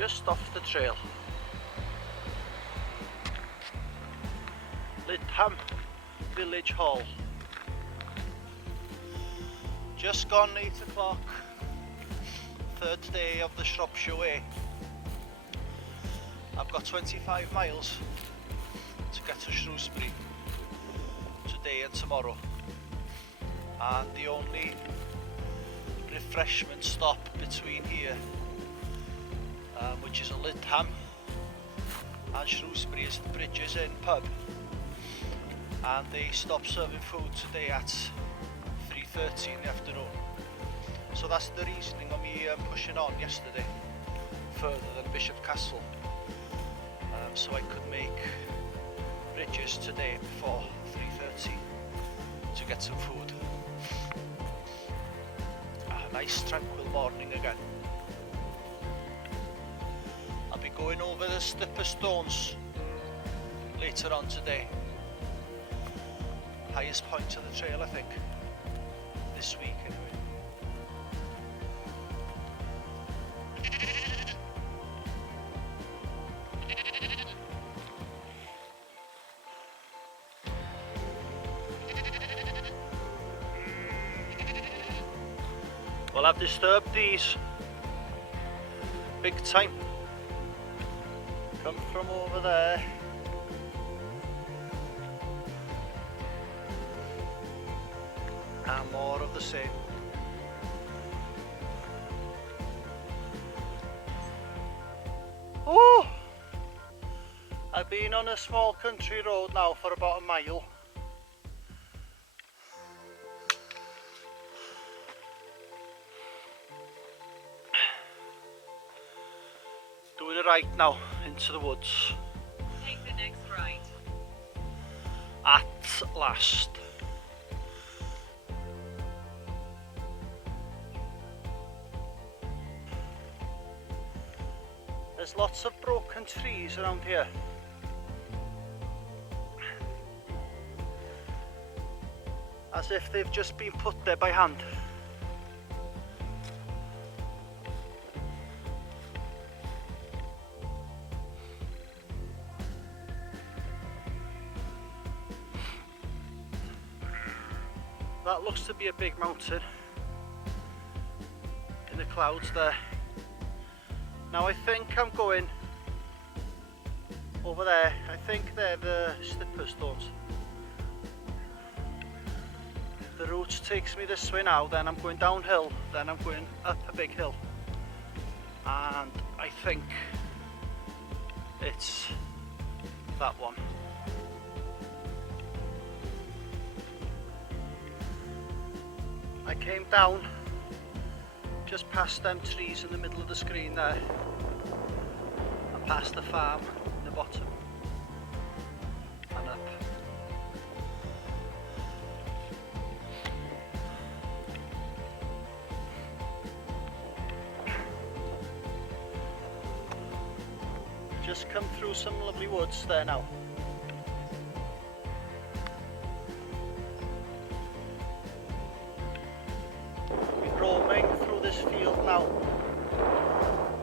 just off the trail. Lytham Village Hall. Just gone 8 o'clock, third day of the Shropshire Way. I've got 25 miles to get to Shrewsbury today and tomorrow, and the only refreshment stop between here, which is a Lytham and Shrewsbury, is the Bridges Inn pub, and they stop serving food today at 3:30 in the afternoon. So that's the reasoning of me pushing on yesterday further than Bishop Castle, so I could make Bridges today before 3:30 to get some food. A nice tranquil morning again. I'll be going over the Slipper Stones later on today. Highest point of the trail, I think, this week anyway. Well, I've disturbed these big time. Come from over there. And more of the same. Oh! I've been on a small country road now for about a mile. Doing it right now into the woods. Take the next right. At last. There's lots of broken trees around here. As if they've just been put there by hand. That looks to be a big mountain in the clouds there. Now I think I'm going over there. I think they're the Slipper Stones. The route takes me this way now, then I'm going downhill, then I'm going up a big hill. And I think it's that one. I came down just past them trees in the middle of the screen there, and past the farm in the bottom, and up. Just come through some lovely woods there now. Roaming through this field now.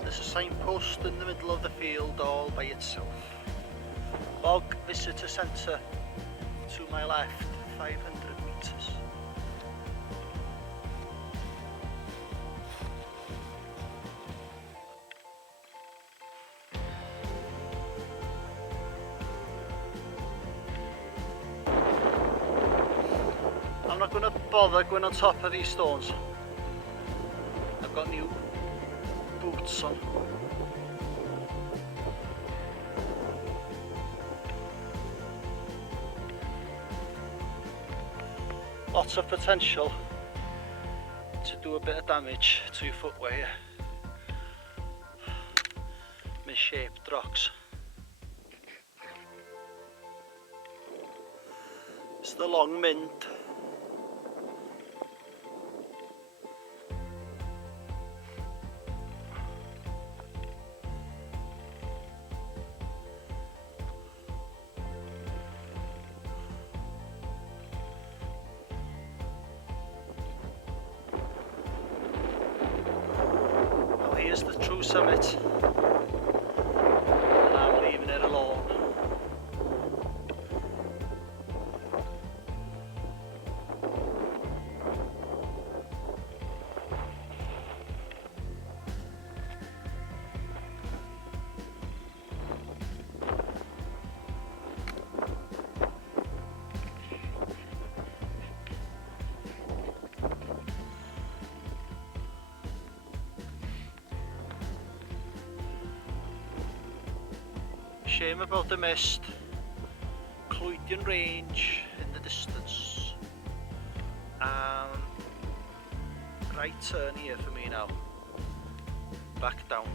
There's a signpost in the middle of the field all by itself. Bog Visitor Centre to my left, 500 metres. I'm not going to bother going on top of these stones. I've got new boots on. Lots of potential to do a bit of damage to your footwear here. Misshaped rocks. It's the Long Mint. Here's the true summit. Shame about the mist. Clwydian Range in the distance. Right turn here for me now. Back down.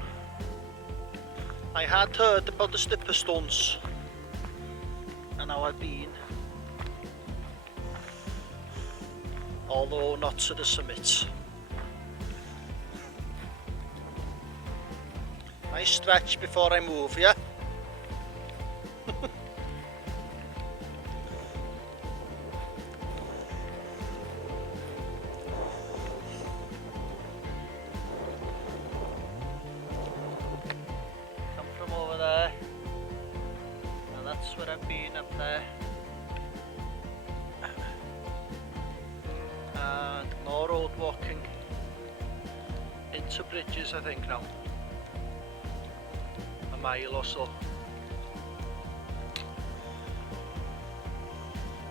I had heard about the Stipper Stones, and now I've been, although not to the summit. Nice stretch before I move, yeah? Come from over there, and that's where I've been up there. And more road walking into bridges, I think now. A mile or so.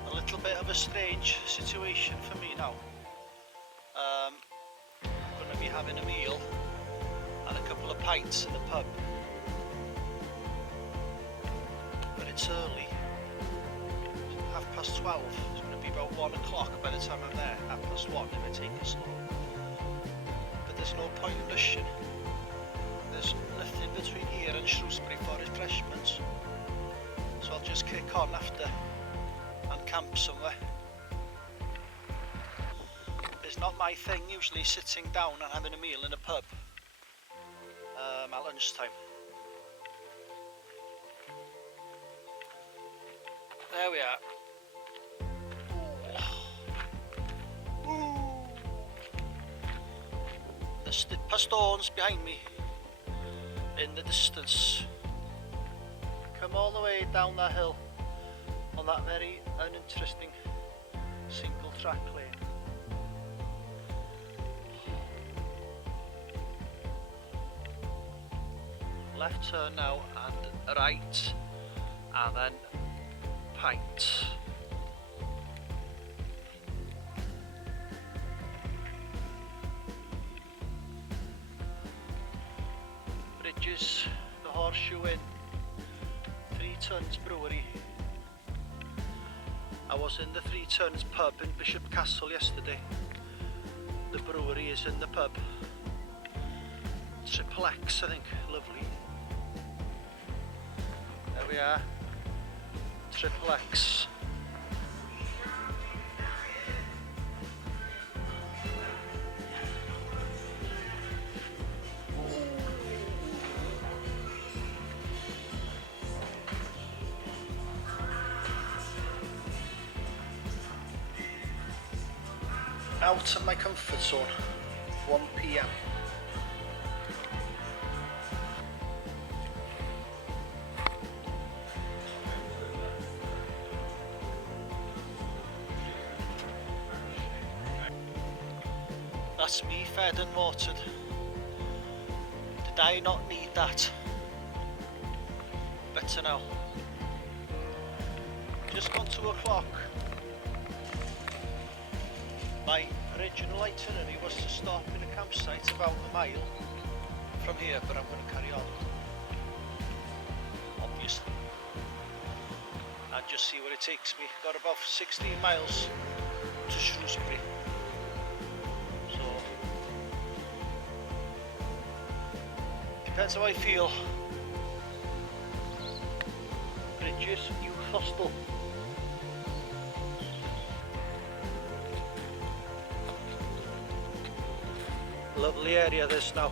A little bit of a strange situation for me now. I'm going to be having a meal and a couple of pints in the pub, but it's early, 12:30. It's going to be about 1 o'clock by the time I'm there, 1:30 if I take it slow. But there's no point in rushing. There's nothing between here and Shrewsbury for refreshments, so I'll just kick on after and camp somewhere. It's not my thing usually sitting down and having a meal in a pub at lunchtime. There we are. Ooh. The Stipper Stones behind me in the distance. Come all the way down that hill on that very uninteresting single track lane. Left turn now and right, and then pint. Bridges, the Horseshoe Inn, 3 Tons Brewery. I was in the 3 Tons pub in Bishop Castle yesterday. The brewery is in the pub. Triple X, I think, lovely. There we are, Triple X. Out of my comfort zone, 1 PM. That's me fed and watered. Did I not need that? Better now. Just gone 2 o'clock. My original itinerary was to stop in a campsite about a mile from here, but I'm going to carry on, obviously, and just see where it takes me. Got about 16 miles to Shrewsbury, so depends how I feel. Bridges, Youth Hostel. Lovely area this now.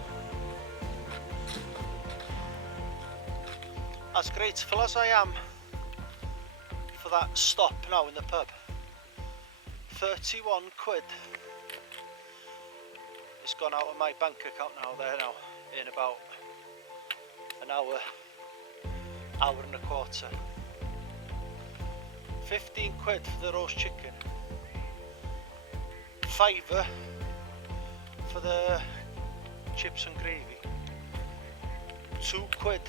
As grateful as I am for that stop now in the pub, 31 quid has gone out of my bank account now in about an hour and a quarter. 15 quid for the roast chicken, £5 for the chips and gravy, 2 quid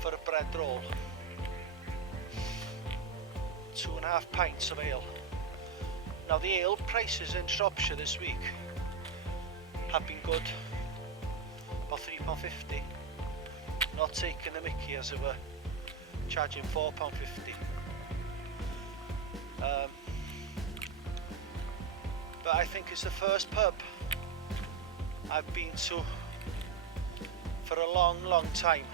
for a bread roll, 2.5 pints of ale. Now the ale prices in Shropshire this week have been good, about £3.50, not taking the mickey as it were. charging £4.50. But I think it's the first pub I've been to for a long time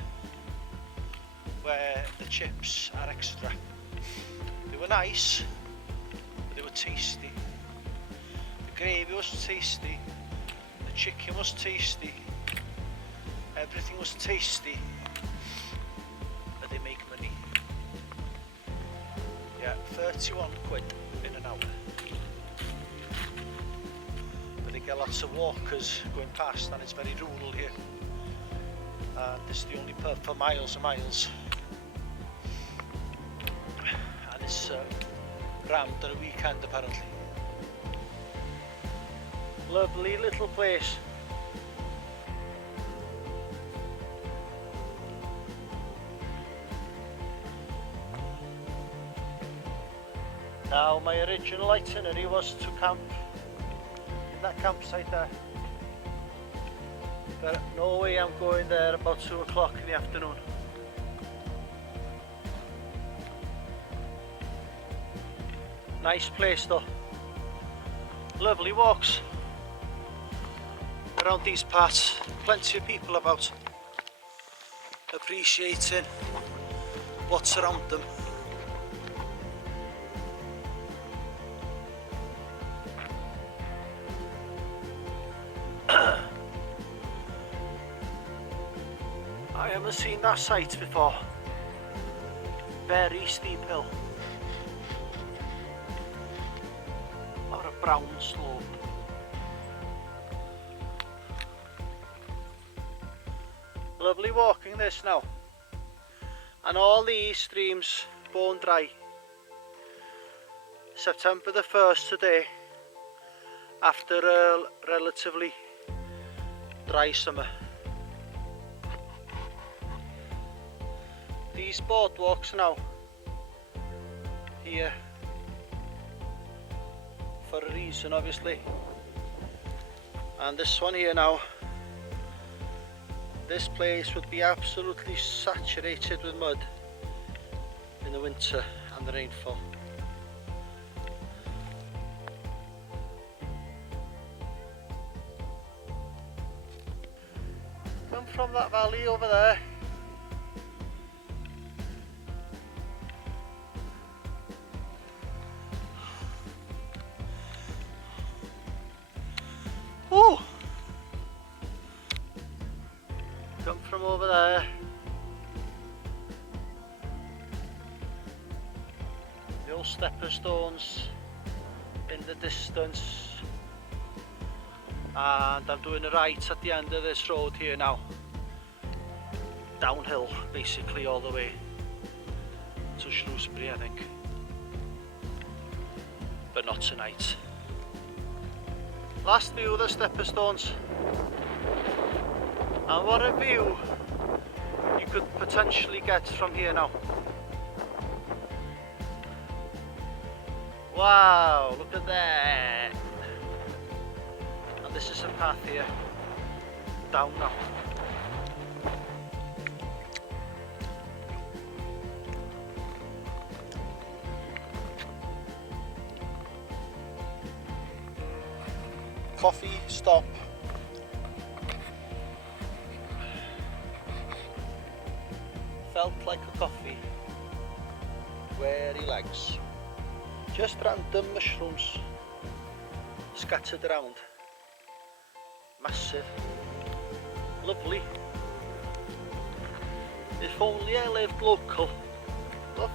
where the chips are extra. They were nice, but they were tasty. The gravy was tasty, the chicken was tasty, everything was tasty, but they make money. Yeah, 31 quid in an hour. But they get lots of walkers going past, and it's very rural here. And this is the only pub for miles and miles. And it's rammed on a weekend apparently. Lovely little place. Now my original itinerary was to camp in that campsite there. But no way I'm going there about 2 o'clock in the afternoon. Nice place though. Lovely walks around these parts. Plenty of people about, appreciating what's around them. I haven't seen that site before. Very steep hill. Or a brown slope. Lovely walking this now. And all these streams bone dry. September the 1st today, after a relatively dry summer. These boardwalks now here for a reason, obviously, and this one here now, this place would be absolutely saturated with mud in the winter and the rainfall. Come from that valley over there. Ooh. Come from over there. The old stepper stones in the distance. And I'm doing a right at the end of this road here now. Downhill basically all the way to Shrewsbury, I think. But not tonight. Last view of the stepper stones. And what a view you could potentially get from here now. Wow, look at that. And this is a path here down now. Coffee stop. Felt like a coffee. Very legs. Just random mushrooms scattered around. Massive. Lovely. If only I lived local. Look.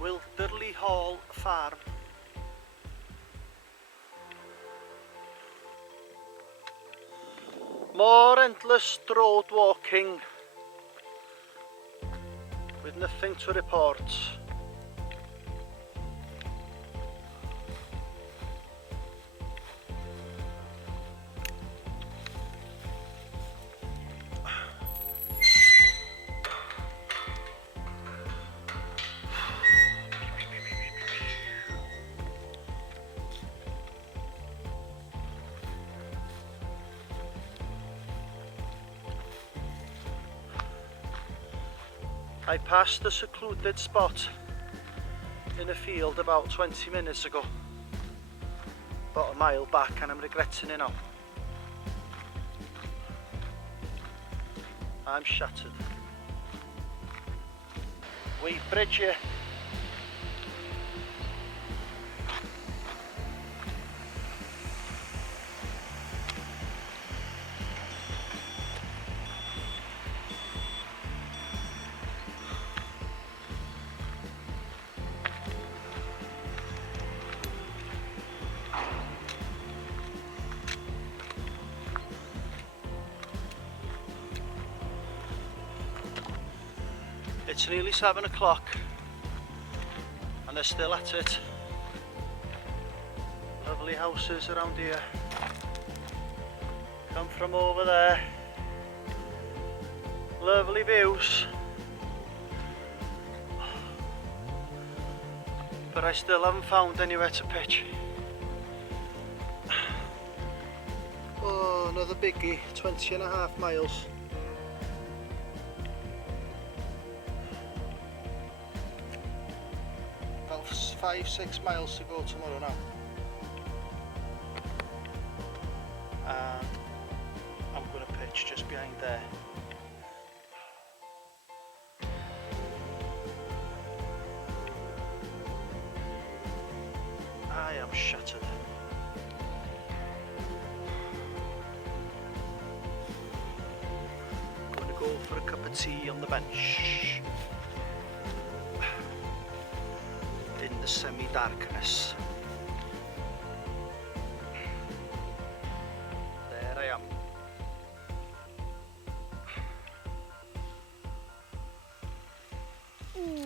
Wilderley Hall Farm. More endless road walking with nothing to report. I passed a secluded spot in a field about 20 minutes ago, about a mile back, and I'm regretting it now. I'm shattered. Wait bridge here. It's nearly 7 o'clock and they're still at it. Lovely houses around here. Come from over there. Lovely views. But I still haven't found anywhere to pitch. Oh, another biggie, 20.5 miles. About 5-6 miles to go tomorrow now. And I'm going to pitch just behind there. I am shattered. I'm going to go for a cup of tea on the bench. In the semi-darkness. There I am. Ooh.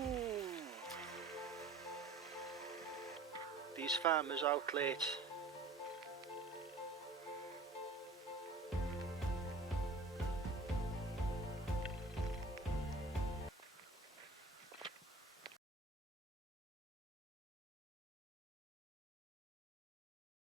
These farmers out late